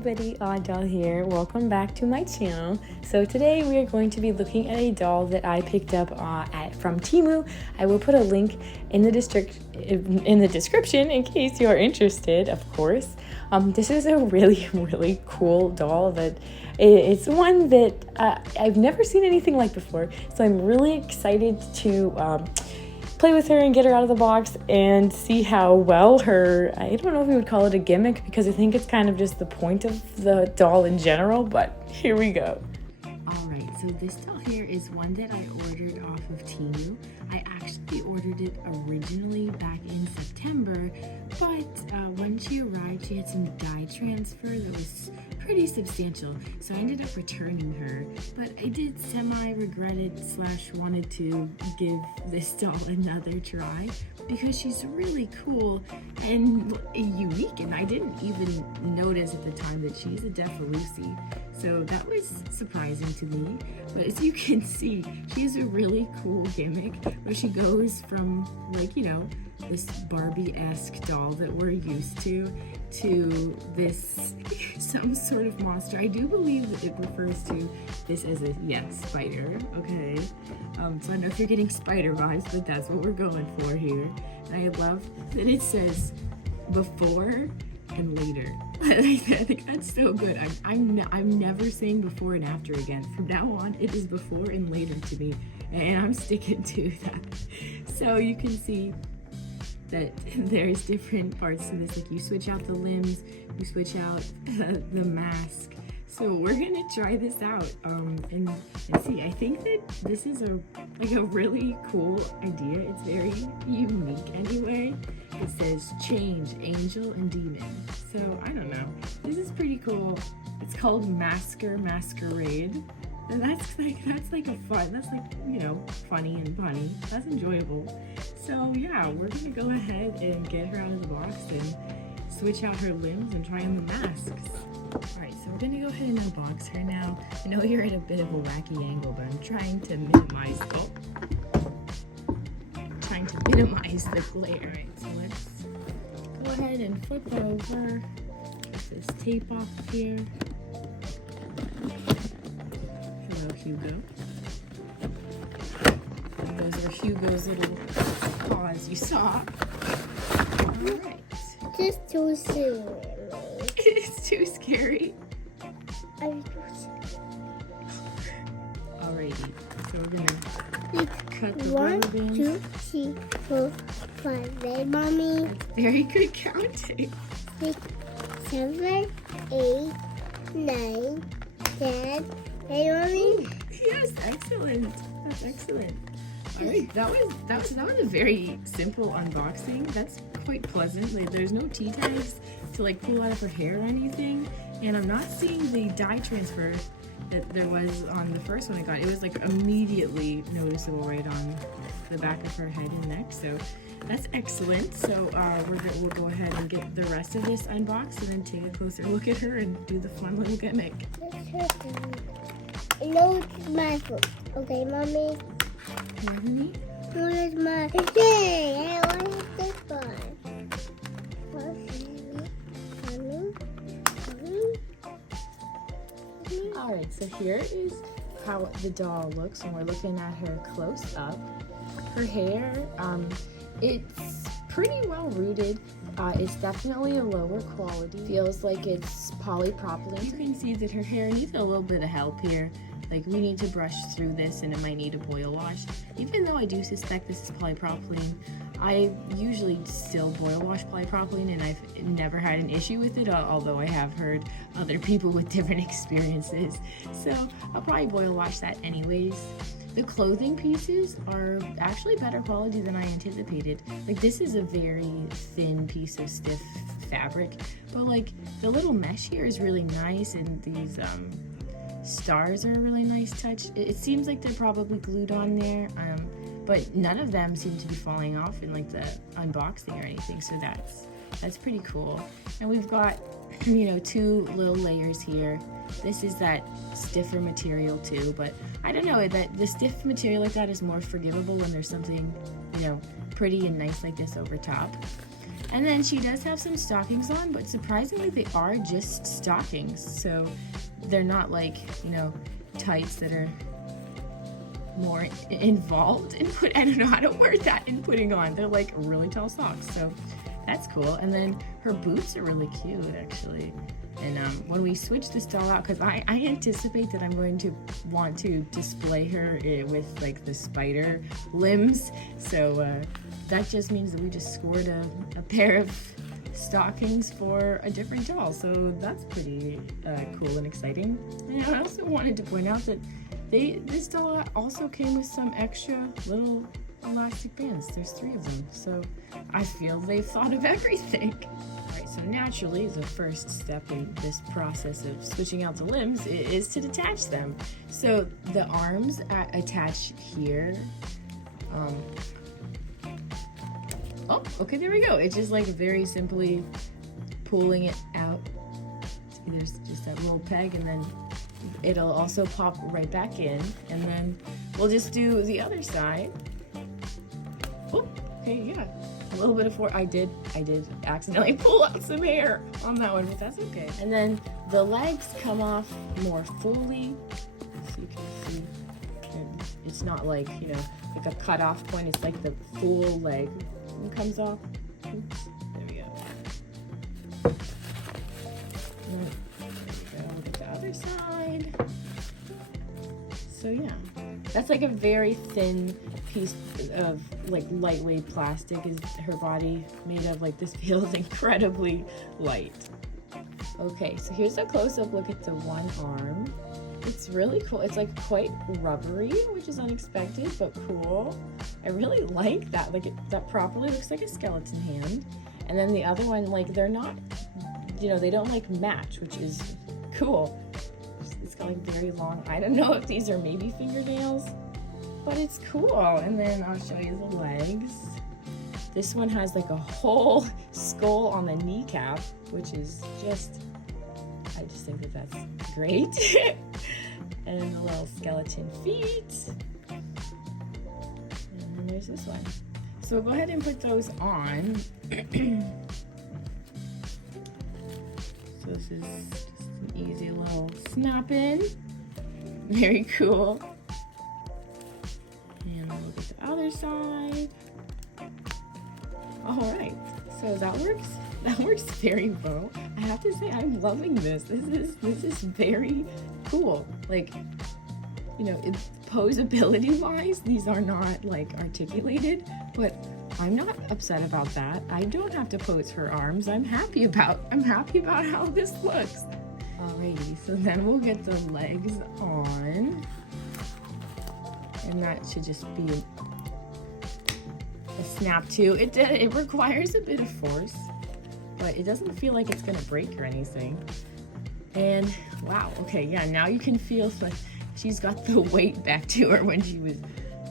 everybody, Doll here. Welcome back to my channel. So today we are going to be looking at a doll that I picked up from Temu. I will put a link in the description in case you are interested, of course. This is a really cool doll that it's one that I've never seen anything like before. So I'm really excited to play with her and get her out of the box and see how well her, I don't know if we would call it a gimmick because I think it's kind of just the point of the doll in general, but here we go. Alright, so this doll here is one that I ordered off of Temu. I actually ordered it originally back in September, but when she arrived she had some dye transfer that was pretty substantial, so I ended up returning her, but I did semi-regret it / wanted to give this doll another try because she's really cool and unique, and I didn't even notice at the time that she's a Defa Lucy, so that was surprising to me. But as you can see, she has a really cool gimmick where she goes from, like, you know, this Barbie-esque doll that we're used to this some sort of monster. I do believe that it refers to this as a spider, okay? So I don't know if you're getting spider vibes, but that's what we're going for here. And I love that it says before and later. I think that's so good. I'm never saying before and after again. From now on, it is before and later to me, and I'm sticking to that. So you can see that there's different parts to this, like you switch out the limbs, you switch out the mask. So we're gonna try this out and see. I think that this is a really cool idea. It's very unique anyway. It says change, angel, and demon. So I don't know. This is pretty cool. It's called Masquerade. And that's like a fun, that's like, you know, funny and punny. That's enjoyable. So yeah, we're gonna go ahead and get her out of the box and switch out her limbs and try on the masks. Alright, so we're gonna go ahead and unbox her now. I know you're at a bit of a wacky angle, but I'm trying to minimize the glare. Alright, so let's go ahead and flip over. Get this tape off here. Hugo. And those are Hugo's little paws you saw. Alright. It's too scary. It's too scary. Alrighty. So we're gonna cut the rubber bands. 1, 2, 3, 4, 5. Right, Mommy? That's very good counting. 6, 7, 8, 9, 10. Hey, Mommy? Yes, excellent. That's excellent. All right, that was a very simple unboxing. That's quite pleasant. Like, there's no tea tags to like pull out of her hair or anything, and I'm not seeing the dye transfer that there was on the first one I got. It was like immediately noticeable right on the back of her head and neck. So that's excellent. So we'll go ahead and get the rest of this unboxed and then take a closer look at her and do the fun little gimmick. No, it's my foot. Okay, Mommy? Mommy? No, it's my foot. Yay! I want this one. Alright, so here is how the doll looks when we're looking at her close up. Her hair, it's pretty well rooted. It's definitely a lower quality. Feels like it's polypropylene. You can see that her hair needs a little bit of help here. Like, we need to brush through this and it might need a boil wash. Even though I do suspect this is polypropylene, I usually still boil wash polypropylene and I've never had an issue with it, although I have heard other people with different experiences. So I'll probably boil wash that anyways. The clothing pieces are actually better quality than I anticipated. Like, this is a very thin piece of stiff fabric, but like the little mesh here is really nice, and these stars are a really nice touch. It seems like they're probably glued on there, but none of them seem to be falling off in like the unboxing or anything, so that's pretty cool. And we've got, you know, 2 little layers here. This is that stiffer material too, but I don't know, that the stiff material like that is more forgivable when there's something, you know, pretty and nice like this over top. And then she does have some stockings on, but surprisingly they are just stockings. So they're not like, you know, tights that are more involved in I don't know how to word that, in putting on. They're like really tall socks, so that's cool. And then her boots are really cute actually. And when we switch this doll out, because I anticipate that I'm going to want to display her with like the spider limbs, so that just means that we just scored a pair of stockings for a different doll, so that's pretty cool and exciting. And I also wanted to point out that this doll also came with some extra little elastic bands. There's 3 of them, so I feel they've thought of everything. Alright, so naturally the first step in this process of switching out the limbs is to detach them. So the arms attach here. Oh, okay, there we go. It's just like very simply pulling it out. See, there's just that little peg, and then it'll also pop right back in, and then we'll just do the other side. Oh, okay, yeah. A little bit of force. I did accidentally pull out some hair on that one, but that's okay. And then the legs come off more fully, so you can see. And it's not like, you know, like a cut-off point. It's like the full leg comes off. Oops, there we go. And then, there we go. Look at the other side. So yeah, that's like a very thin piece of like lightweight plastic is her body made of. Like, this feels incredibly light. Okay, so here's a close-up look at the one arm. It's really cool. It's like quite rubbery, which is unexpected, but cool. I really like that. Like, that properly looks like a skeleton hand. And then the other one, like, they're not, you know, they don't like match, which is cool. It's got like very long, I don't know if these are maybe fingernails, but it's cool. And then I'll show you the legs. This one has like a whole skull on the kneecap, which is just, I just think that that's great. And the little skeleton feet. And then there's this one. So we'll go ahead and put those on. So this is just an easy little snap in. Very cool. And we'll look at the other side. All right, so that works very well. I have to say, I'm loving this. This is very cool. Like, you know, posability wise, these are not like articulated, but I'm not upset about that. I don't have to pose her arms. I'm happy about how this looks. Alrighty, so then we'll get the legs on, and that should just be a snap too. It requires a bit of force, but it doesn't feel like it's gonna break or anything. And wow, okay, yeah, now you can feel like she's got the weight back to her. When she was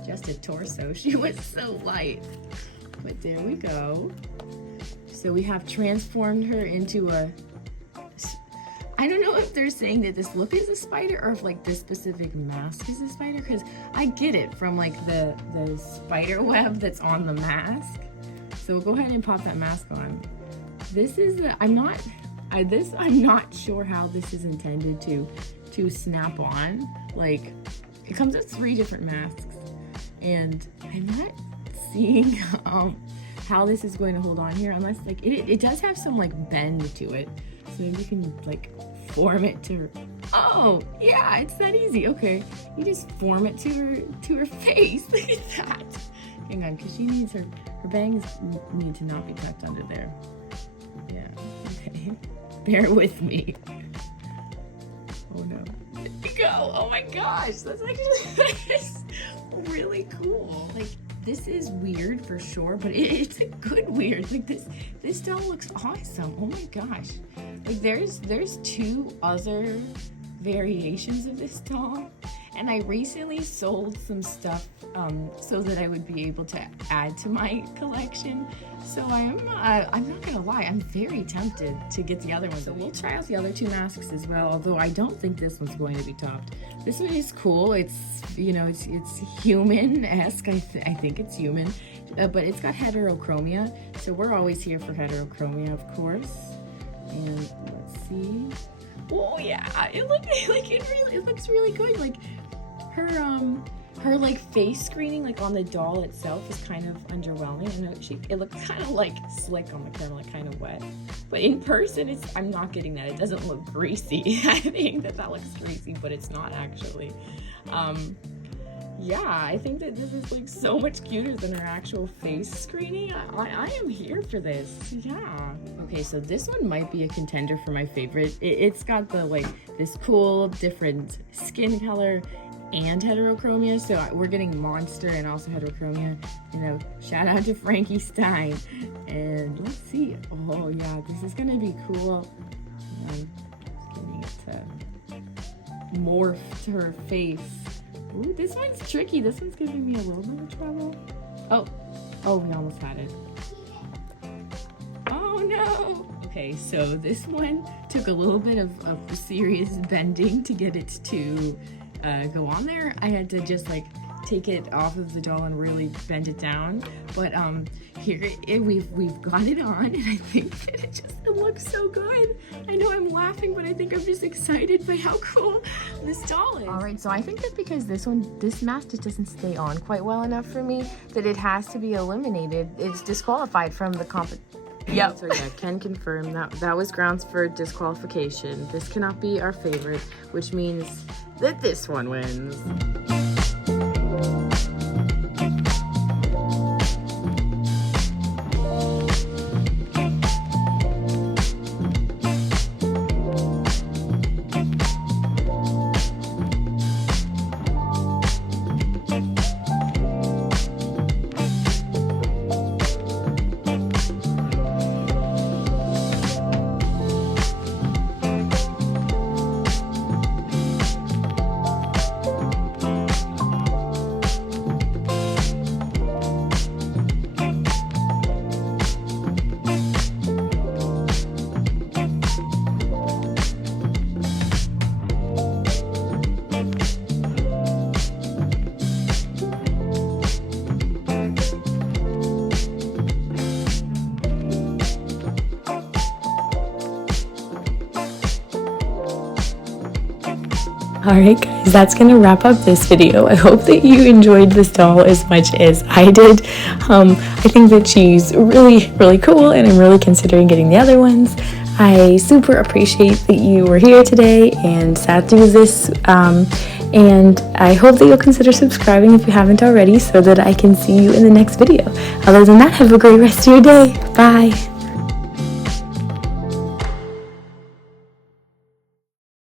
just a torso, she was so light. But there we go. So we have transformed her into a, I don't know if they're saying that this look is a spider or if like this specific mask is a spider, because I get it from like the spider web that's on the mask. So we'll go ahead and pop that mask on. This is I'm not sure how this is intended to snap on. Like, it comes with 3 different masks, and I'm not seeing how this is going to hold on here, unless like it does have some like bend to it. So maybe you can like form it to her. Oh yeah, it's that easy. Okay, you just form it to her face. Look at that. Hang on, because she needs her bangs need to not be tucked under there. Yeah. Okay. Bear with me. Oh no. There we go. Oh my gosh, that's actually really cool. Like, this is weird for sure, but it's a good weird. Like, this doll looks awesome. Oh my gosh. Like, there's 2 other variations of this doll, and I recently sold some stuff so that I would be able to add to my collection. So I'm not gonna lie, I'm very tempted to get the other one. So we'll try out the other 2 masks as well, although I don't think this one's going to be topped. This one is cool. It's, you know, it's human-esque. I think it's human. but it's got heterochromia, so we're always here for heterochromia, of course. And let's see. Oh yeah, it looks really good. Like her like face screening like on the doll itself is kind of underwhelming. I know it looked kind of like slick on the camera, like kind of wet, but in person I'm not getting that. It doesn't look greasy. I think that looks greasy, but it's not actually. Yeah, I think that this is like so much cuter than her actual face screening. I am here for this. Yeah. Okay, so this one might be a contender for my favorite. It's got the like this cool different skin color and heterochromia, so we're getting monster and also heterochromia. You know, shout out to Frankie Stein. And let's see. Oh yeah, this is gonna be cool. I'm getting it to morph to her face. Ooh, this one's tricky. This one's giving me a little bit of trouble. Oh, we almost had it. Oh no. Okay, so this one took a little bit of serious bending to get it to go on there. I had to just like take it off of the doll and really bend it down. But here we've got it on, and I think that it looks so good. I know I'm laughing, but I think I'm just excited by how cool this doll is. All right, so I think that because this mask just doesn't stay on quite well enough for me, that it has to be eliminated. It's disqualified from the competition. Yep. So yeah, can confirm that was grounds for disqualification. This cannot be our favorite, which means that this one wins. Alright guys, that's going to wrap up this video. I hope that you enjoyed this doll as much as I did. I think that she's really cool, and I'm really considering getting the other ones. I super appreciate that you were here today and sat through this, and I hope that you'll consider subscribing if you haven't already so that I can see you in the next video. Other than that, have a great rest of your day. Bye!